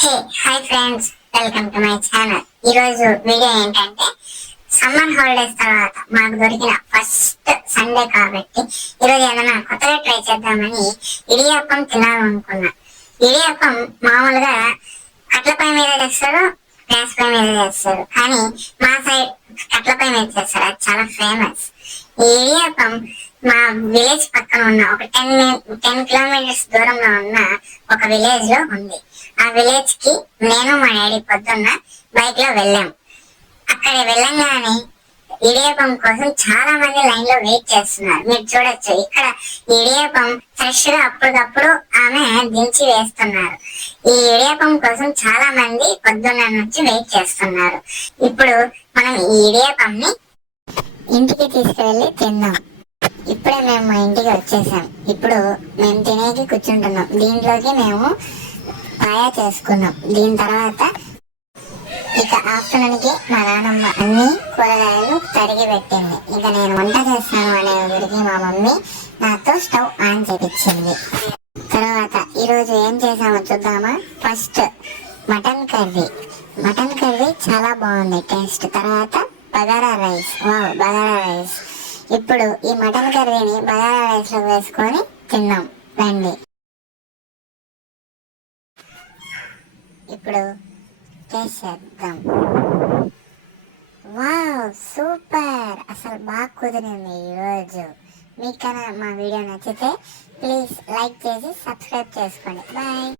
Hi friends, welcome to my channel. ఈరోజు video ఏంటంటే summer holidays తర్వాత మాకు దొరికిన ఫస్ట్ సండే కాబట్టి ఈరోజు ఏదైనా కొత్తగా ట్రై చేద్దామని ఇడియాప్పం తినాలనుకున్నా. ఇడియాప్పం మామూలుగా కట్లపై మీద చేస్తారు, గ్యాస్ పై మీద చేస్తారు, కానీ మా సైడ్ కట్లపై మీద చేస్తారు. అది చాలా ఫేమస్. ఈ ఇడియాప్పం మా విలేజ్ పక్కన ఉన్న ఒక 10 కిలోమీటర్స్ దూరంలో ఉన్న ఒక విలేజ్ లో ఉంది. ఆ విలేజ్ కి నేను మా డాడీ పొద్దున్న బైక్ లో వెళ్ళాం. అక్కడ వెళ్ళంగానే ఇడియాపం కోసం చాలా మంది లైన్ లో వెయిట్ చేస్తున్నారు. మీరు చూడొచ్చు, ఇక్కడ ఇడియాపం ఫ్రెష్ గా అప్పటికప్పుడు ఆమె దించి వేస్తున్నారు. ఈ ఇడియాపం కోసం చాలా మంది పొద్దున్న నుంచి వెయిట్ చేస్తున్నారు. ఇప్పుడు మనం ఈ ఇడియాపం ని ఇంటికి తీసుకువెళ్ళి తిందాం. ఇప్పుడే మేము మా ఇంటికి వచ్చేసాం. ఇప్పుడు మేము తినేకి కూర్చుంటున్నాం. దీంట్లోకి మేము పాయా చేసుకున్నాం. దీని తర్వాత ఇక ఆఫ్టర్నూన్ కి మా నాన్నమ్మ అన్ని కూరగాయలు తరిగి పెట్టింది. ఇక నేను వంట చేస్తాను అనే ఊరికి మా మమ్మీ నాతో స్టవ్ ఆన్ చేపించింది. తర్వాత ఈరోజు ఏం చేసామో చూద్దామా. ఫస్ట్ మటన్ కర్రీ చాలా బాగుంది టేస్ట్. తర్వాత బగారా రైస్, బగారా రైస్. ఇప్పుడు ఈ మటన్ కర్రీని బగారా రైస్ లో వేసుకొని తిందాం రండి. ఇప్పుడు టేస్ట్ చేద్దాం. Wow, super! అసలు బాగా కుదిరింది ఈరోజు. మీకు కన్నా మా వీడియో నచ్చితే ప్లీజ్ లైక్ చేసి సబ్స్క్రైబ్ చేసుకోండి. బాయ్.